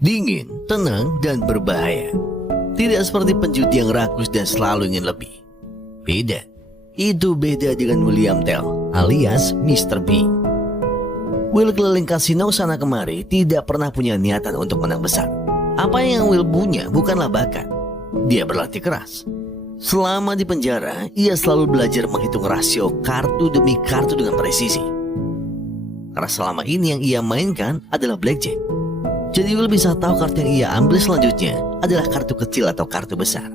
Dingin, tenang, dan berbahaya. Tidak seperti penjudi yang rakus dan selalu ingin lebih. Beda. Itu beda dengan William Tell alias Mr. B. Will keliling kasino sana kemari tidak pernah punya niatan untuk menang besar. Apa yang Will punya bukanlah bakat. Dia berlatih keras. Selama di penjara, ia selalu belajar menghitung rasio kartu demi kartu dengan presisi. Karena selama ini yang ia mainkan adalah blackjack. Jadi Will bisa tahu kartu yang ia ambil selanjutnya adalah kartu kecil atau kartu besar.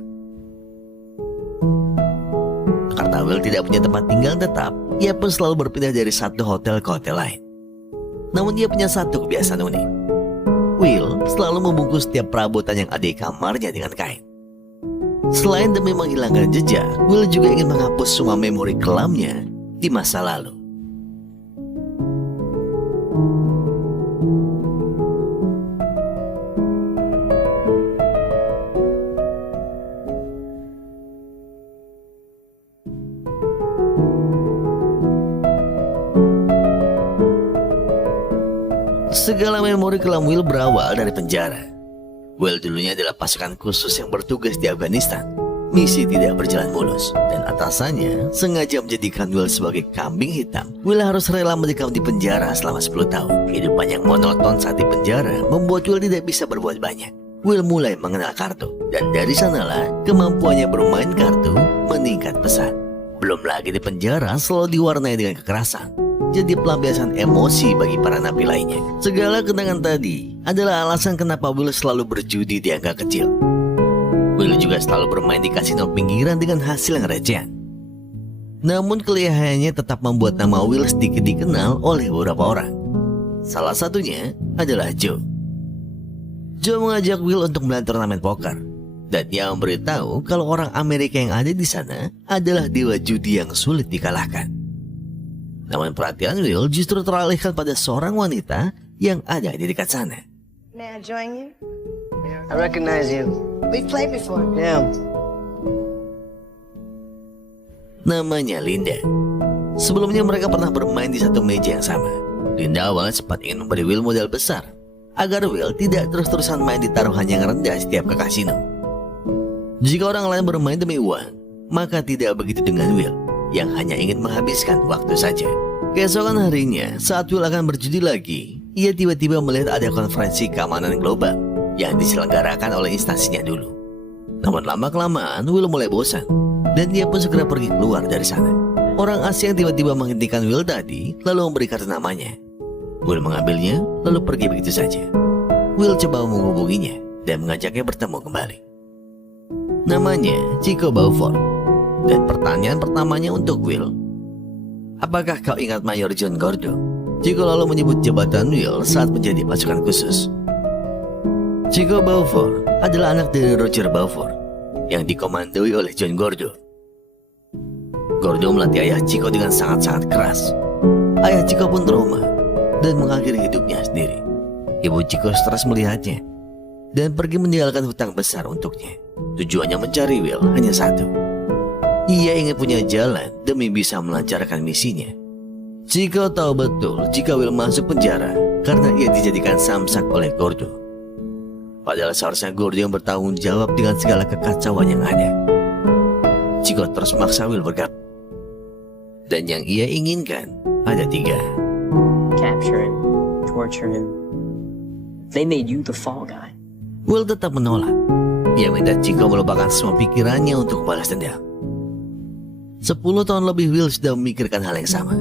Karena Will tidak punya tempat tinggal tetap, ia pun selalu berpindah dari satu hotel ke hotel lain. Namun dia punya satu kebiasaan unik. Will selalu membungkus setiap perabotan yang ada di kamarnya dengan kain. Selain demi menghilangkan jejak, Will juga ingin menghapus semua memori kelamnya di masa lalu. Segala memori kelam Will berawal dari penjara. Will dulunya adalah pasukan khusus yang bertugas di Afghanistan. Misi tidak berjalan mulus, dan atasannya sengaja menjadikan Will sebagai kambing hitam. Will harus rela mendekam di penjara selama 10 tahun. Kehidupan yang monoton saat di penjara membuat Will tidak bisa berbuat banyak. Will mulai mengenal kartu, dan dari sanalah kemampuannya bermain kartu meningkat pesat. Belum lagi di penjara selalu diwarnai dengan kekerasan. Jadi pelampiasan emosi bagi para napi lainnya. Segala kenangan tadi adalah alasan kenapa Will selalu berjudi di angka kecil. Will juga selalu bermain di kasino pinggiran dengan hasil yang recehan. Namun kelihayannya tetap membuat nama Will sedikit dikenal oleh beberapa orang. Salah satunya adalah Joe. Joe mengajak Will untuk melihat turnamen poker, dan dia memberitahu kalau orang Amerika yang ada di sana adalah dewa judi yang sulit dikalahkan. Namun perhatian Will justru teralihkan pada seorang wanita yang ada di dekat sana. May I join you? I recognize you. We've played before. Yeah. Namanya Linda. Sebelumnya mereka pernah bermain di satu meja yang sama. Linda awalnya sempat ingin memberi Will modal besar agar Will tidak terus-terusan main di taruhan yang rendah setiap ke kasino. Jika orang lain bermain demi uang, maka tidak begitu dengan Will yang hanya ingin menghabiskan waktu saja. Keesokan harinya, saat Will akan berjudi lagi, ia tiba-tiba melihat ada konferensi keamanan global yang diselenggarakan oleh instansinya dulu. Namun lama-kelamaan Will mulai bosan, dan dia pun segera pergi keluar dari sana. Orang asing yang tiba-tiba menghentikan Will tadi lalu memberi kartu namanya. Will mengambilnya lalu pergi begitu saja. Will coba menghubunginya dan mengajaknya bertemu kembali. Namanya Chico Beaufort. Dan pertanyaan pertamanya untuk Will, apakah kau ingat Mayor John Gordo? Chico lalu menyebut jabatan Will saat menjadi pasukan khusus. Chico Beaufort adalah anak dari Roger Beaufort yang dikomandoi oleh John Gordo. Gordo melatih ayah Chico dengan sangat-sangat keras. Ayah Chico pun trauma dan mengakhiri hidupnya sendiri. Ibu Chico stres melihatnya dan pergi meninggalkan hutang besar untuknya. Tujuannya mencari Will hanya satu. Ia ingin punya jalan demi bisa melancarkan misinya. Chico tahu betul jika Will masuk penjara karena ia dijadikan samsak oleh Gordo. Padahal seharusnya Gordo yang bertanggung jawab dengan segala kekacauan yang ada. Chico terus memaksa Will bergabung. Dan yang ia inginkan ada 3. Capture him, torture him. They made you the fall guy. Will tetap menolak. Ia minta Chico melupakan semua pikirannya untuk balas dendam. 10 tahun lebih Will sudah memikirkan hal yang sama.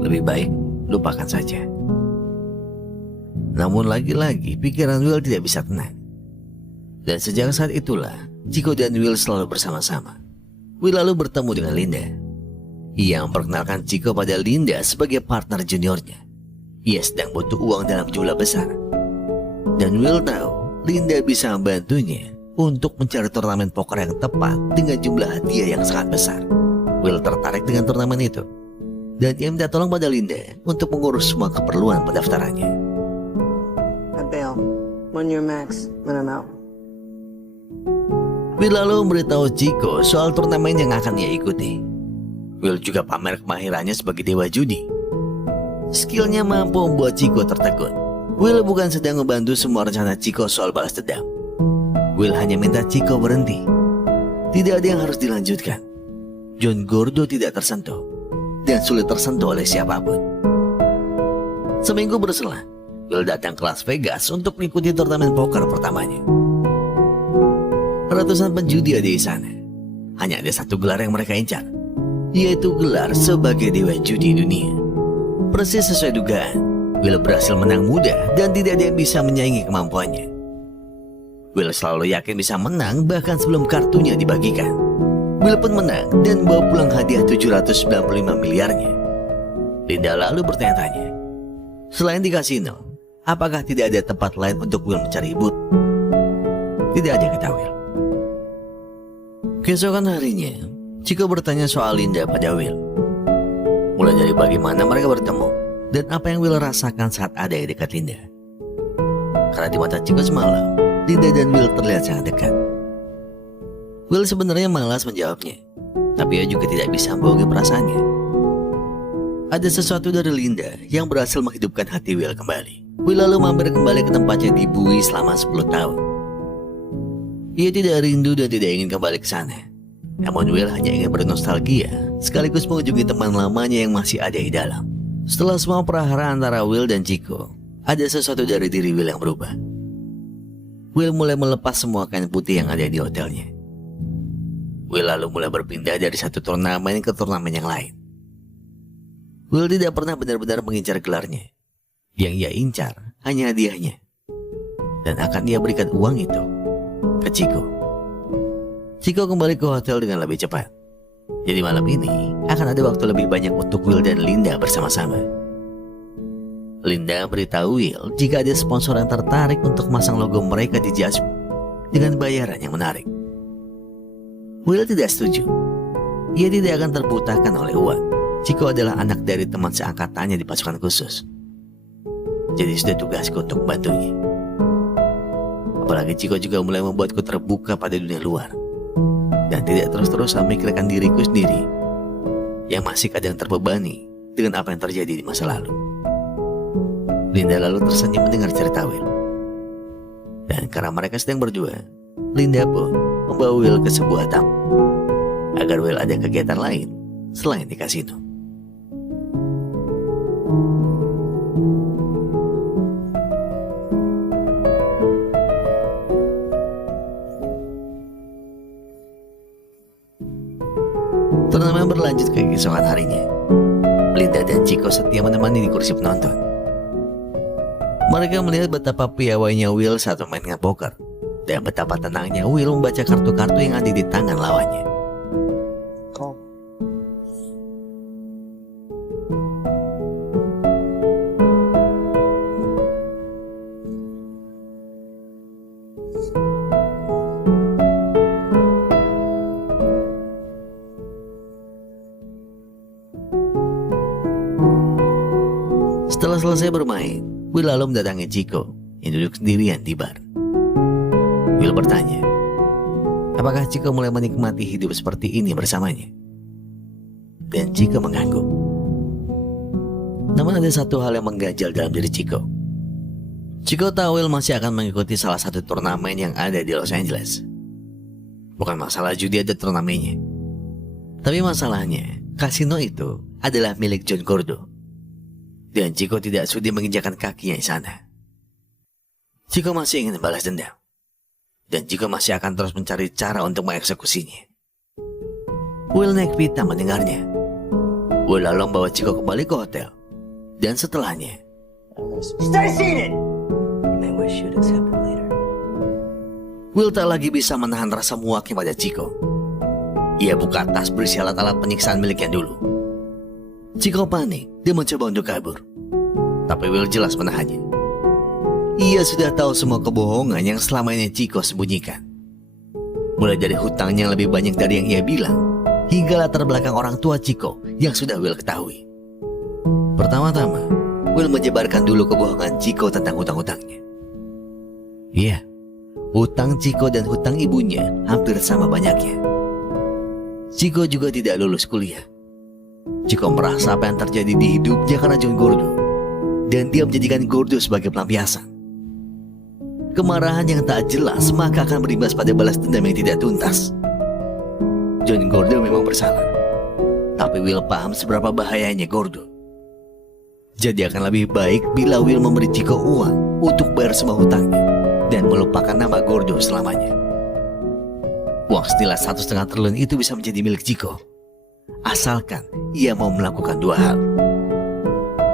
Lebih baik lupakan saja. Namun lagi-lagi pikiran Will tidak bisa tenang. Dan sejak saat itulah Chico dan Will selalu bersama-sama. Will lalu bertemu dengan Linda. Ia memperkenalkan Chico pada Linda sebagai partner juniornya. Ia sedang butuh uang dalam jumlah besar. Dan Will tahu Linda bisa membantunya untuk mencari turnamen poker yang tepat dengan jumlah hadiah yang sangat besar. Will tertarik dengan turnamen itu, dan ia minta tolong pada Linda untuk mengurus semua keperluan pendaftarannya. I bail. 1 year max when I'm out. Will lalu memberitahu Chico soal turnamen yang akan ia ikuti. Will juga pamer kemahirannya sebagai dewa judi. Skillnya mampu membuat Chico tertegun. Will bukan sedang membantu semua rencana Chico soal balas dendam. Will hanya minta Chico berhenti. Tidak ada yang harus dilanjutkan. John Gordo tidak tersentuh dan sulit tersentuh oleh siapapun. Seminggu berselang, Will datang ke Las Vegas untuk mengikuti turnamen poker pertamanya. Ratusan penjudi ada di sana. Hanya ada satu gelar yang mereka incar, yaitu gelar sebagai dewa judi dunia. Persis sesuai dugaan, Will berhasil menang mudah dan tidak ada yang bisa menyaingi kemampuannya. Will selalu yakin bisa menang bahkan sebelum kartunya dibagikan. Will pun menang dan bawa pulang hadiah 795 miliarnya. Linda lalu bertanya-tanya, selain di kasino, apakah tidak ada tempat lain untuk Will mencari ibu? Tidak ada, kata Will. Keesokan harinya, Chico bertanya soal Linda pada Will. Mulai dari bagaimana mereka bertemu dan apa yang Will rasakan saat ada di dekat Linda. Karena di mata Chico semalam, Linda dan Will terlihat sangat dekat. Will sebenarnya malas menjawabnya, tapi ia juga tidak bisa membohongi perasaannya. Ada sesuatu dari Linda yang berhasil menghidupkan hati Will kembali. Will lalu mampir kembali ke tempatnya di Bowie selama 10 tahun. Ia tidak rindu dan tidak ingin kembali ke sana. Namun Will hanya ingin bernostalgia, sekaligus mengunjungi teman lamanya yang masih ada di dalam. Setelah semua perahara antara Will dan Chico, ada sesuatu dari diri Will yang berubah. Will mulai melepas semua kain putih yang ada di hotelnya. Will lalu mulai berpindah dari satu turnamen ke turnamen yang lain. Will tidak pernah benar-benar mengincar gelarnya. Yang ia incar hanya hadiahnya. Dan akan ia berikan uang itu ke Chico. Chico kembali ke hotel dengan lebih cepat. Jadi malam ini akan ada waktu lebih banyak untuk Will dan Linda bersama-sama. Linda beritahu Will jika ada sponsor yang tertarik untuk masang logo mereka di jas dengan bayaran yang menarik. Will tidak setuju. Ia tidak akan terbutakan oleh uang. Chico adalah anak dari teman seangkatannya di pasukan khusus. Jadi sudah tugasku untuk membantunya. Apalagi Chico juga mulai membuatku terbuka pada dunia luar. Dan tidak terus-terusan memikirkan diriku sendiri yang masih kadang terbebani dengan apa yang terjadi di masa lalu. Linda lalu tersenyum mendengar cerita Will. Dan karena mereka sedang berdua, Linda pun membawa Will ke sebuah taman agar Will ada kegiatan lain selain di kasino. Turnamen berlanjut ke keesokan harinya. Linda dan Chico setia menemani di kursi penonton. Mereka melihat betapa piawainya Will saat memainkan poker dan betapa tenangnya Will membaca kartu-kartu yang ada di tangan lawannya. Call. Setelah selesai bermain, Will lalu mendatangi Chico yang duduk sendirian di bar. Will bertanya, apakah Chico mulai menikmati hidup seperti ini bersamanya? Dan Chico mengangguk. Namun ada satu hal yang mengganjal dalam diri Chico. Chico tahu Will masih akan mengikuti salah satu turnamen yang ada di Los Angeles. Bukan masalah judi ada turnamennya, tapi masalahnya kasino itu adalah milik John Gordo. Dan Chico tidak sudi menginjakan kakinya di sana. Chico masih ingin membalas dendam. Dan Chico masih akan terus mencari cara untuk mengeksekusinya. Will naik pita mendengarnya. Will lalu membawa Chico kembali ke hotel. Dan setelahnya, Stay seated! You may wish you'd accept it later. Will tak lagi bisa menahan rasa muaknya pada Chico. Ia buka tas berisi alat-alat penyiksaan miliknya dulu. Chico panik dan mencoba untuk kabur. Tapi Will jelas menahannya. Ia sudah tahu semua kebohongan yang selama ini Chico sembunyikan. Mulai dari hutangnya yang lebih banyak dari yang ia bilang, hingga latar belakang orang tua Chico yang sudah Will ketahui. Pertama-tama, Will menyebarkan dulu kebohongan Chico tentang hutang-hutangnya. Iya, hutang Chico dan hutang ibunya hampir sama banyaknya. Chico juga tidak lulus kuliah. Chico merasa apa yang terjadi di hidupnya karena John Gordo. dan dia menjadikan Gordo sebagai pelampiasan. Kemarahan yang tak jelas maka akan berimbas pada balas dendam yang tidak tuntas. John Gordo memang bersalah, tapi Will paham seberapa bahayanya Gordo. Jadi akan lebih baik bila Will memberi Chico uang untuk bayar semua hutangnya dan melupakan nama Gordo selamanya. Uang senilai 1,5 triliun itu bisa menjadi milik Chico, asalkan ia mau melakukan dua hal.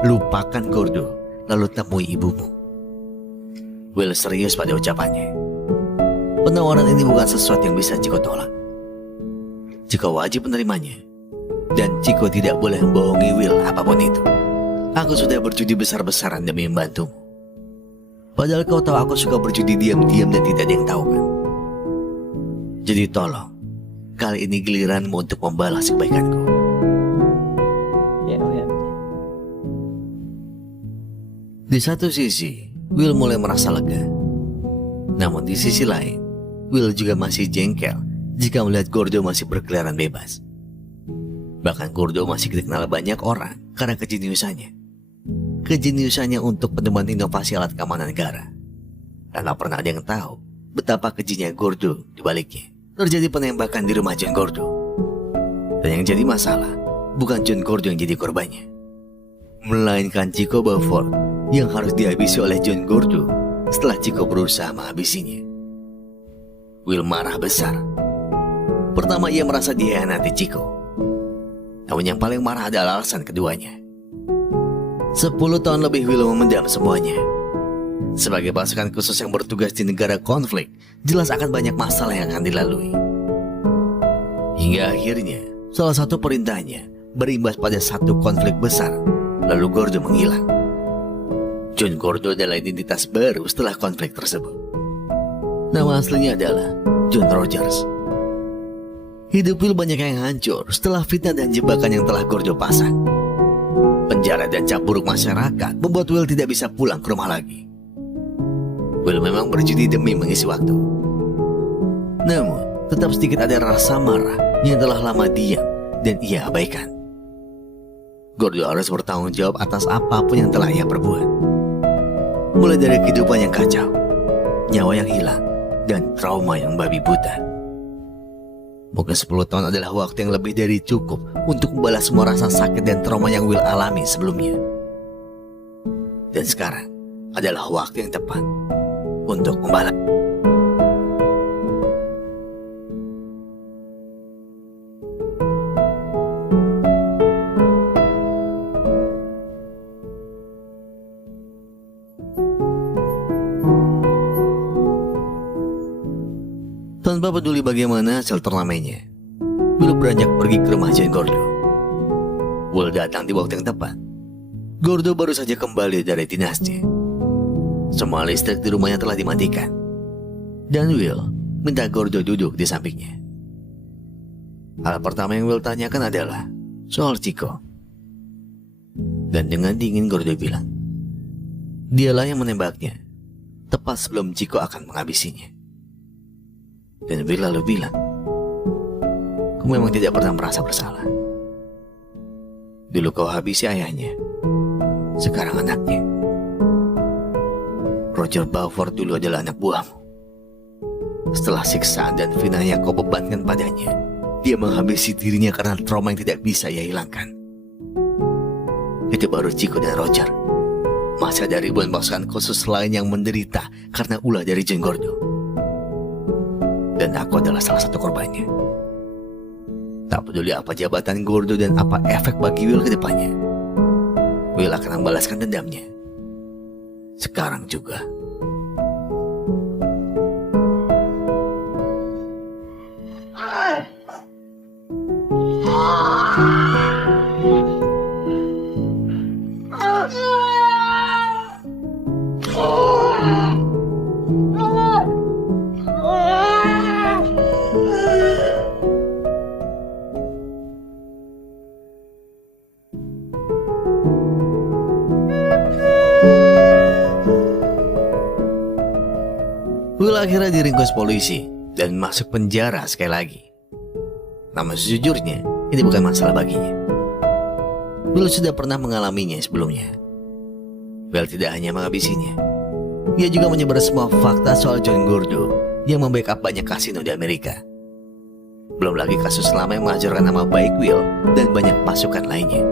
Lupakan Gordo, lalu temui ibumu. Will serius pada ucapannya. Penawaran ini bukan sesuatu yang bisa Chico tolak. Chico wajib menerimanya, dan Chico tidak boleh membohongi Will apapun itu. Aku sudah berjudi besar-besaran demi membantumu. Padahal kau tahu aku suka berjudi diam-diam dan tidak ada yang tahu kan? Jadi tolong, kali ini giliranmu untuk membalas kebaikanku. Yeah, oh yeah. Di satu sisi, Will mulai merasa lega. Namun di sisi lain, Will juga masih jengkel jika melihat Gordo masih berkeliaran bebas. Bahkan Gordo masih dikenal banyak orang karena kejeniusannya. Kejeniusannya untuk penemuan inovasi alat keamanan negara. Dan tak pernah ada yang tahu betapa kejinya Gordo di baliknya. Terjadi penembakan di rumah John Gordo. Dan yang jadi masalah, bukan John Gordo yang jadi korbannya, melainkan Chico Beaufort yang harus dihabisi oleh John Gordo setelah Chico berusaha menghabisinya. Will marah besar. Pertama, ia merasa dihianati Chico. Namun yang paling marah adalah alasan keduanya. 10 tahun lebih Will memendam semuanya. Sebagai pasukan khusus yang bertugas di negara konflik, jelas akan banyak masalah yang akan dilalui. Hingga akhirnya, salah satu perintahnya berimbas pada satu konflik besar, lalu Gordo menghilang. John Gordo adalah identitas baru setelah konflik tersebut. Nama aslinya adalah John Rogers. Hidup Will banyak yang hancur setelah fitnah dan jebakan yang telah Gordo pasang. Penjara dan cap buruk masyarakat membuat Will tidak bisa pulang ke rumah lagi. Will memang berjudi demi mengisi waktu. Namun, tetap sedikit ada rasa marah yang telah lama diam dan ia abaikan. Gordo harus bertanggung jawab atas apapun yang telah ia perbuat. Mulai dari kehidupan yang kacau, nyawa yang hilang, dan trauma yang babi buta. Mungkin 10 tahun adalah waktu yang lebih dari cukup untuk membalas semua rasa sakit dan trauma yang Will alami sebelumnya. Dan sekarang adalah waktu yang tepat untuk membalas. Tanpa peduli bagaimana hasil turnamennya, Will beranjak pergi ke rumah John Gordo. Will datang di waktu yang tepat. Gordo baru saja kembali dari dinasnya. Semua listrik di rumahnya telah dimatikan. Dan Will minta Gordo duduk di sampingnya. Hal pertama yang Will tanyakan adalah soal Chico. Dan dengan dingin Gordo bilang, dialah yang menembaknya tepat sebelum Chico akan menghabisinya. Dan Will lalu bilang, kau memang tidak pernah merasa bersalah. Dulu kau habisi ayahnya, sekarang anaknya. Roger Beaufort dulu adalah anak buahmu. Setelah siksaan dan fitnah yang kau bebankan padanya, dia menghabisi dirinya karena trauma yang tidak bisa ia hilangkan. Itu baru Chico dan Roger. Masih ada ribuan pasukan khusus lain yang menderita karena ulah dari John Gordo. Dan aku adalah salah satu korbannya. Tak peduli apa jabatan Gordo dan apa efek bagi Will ke depannya, Will akan membalaskan dendamnya. Sekarang juga. Will akhirnya diringkus polisi dan masuk penjara sekali lagi. Namun sejujurnya, ini bukan masalah baginya. Will sudah pernah mengalaminya sebelumnya. Will tidak hanya menghabisinya, ia juga menyebar semua fakta soal John Gordo yang membackup banyak kasino di Amerika. Belum lagi kasus lama yang menghancurkan nama baik Will dan banyak pasukan lainnya.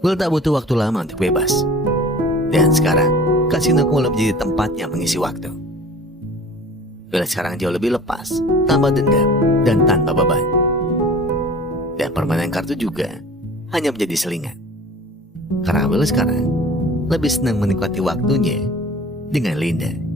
Will tak butuh waktu lama untuk bebas. Dan sekarang, kasino mulai menjadi tempatnya mengisi waktu. Will sekarang jauh lebih lepas, tanpa dendam, dan tanpa beban. Dan permainan kartu juga hanya menjadi selingan. Karena Will sekarang lebih senang menikmati waktunya dengan Linda.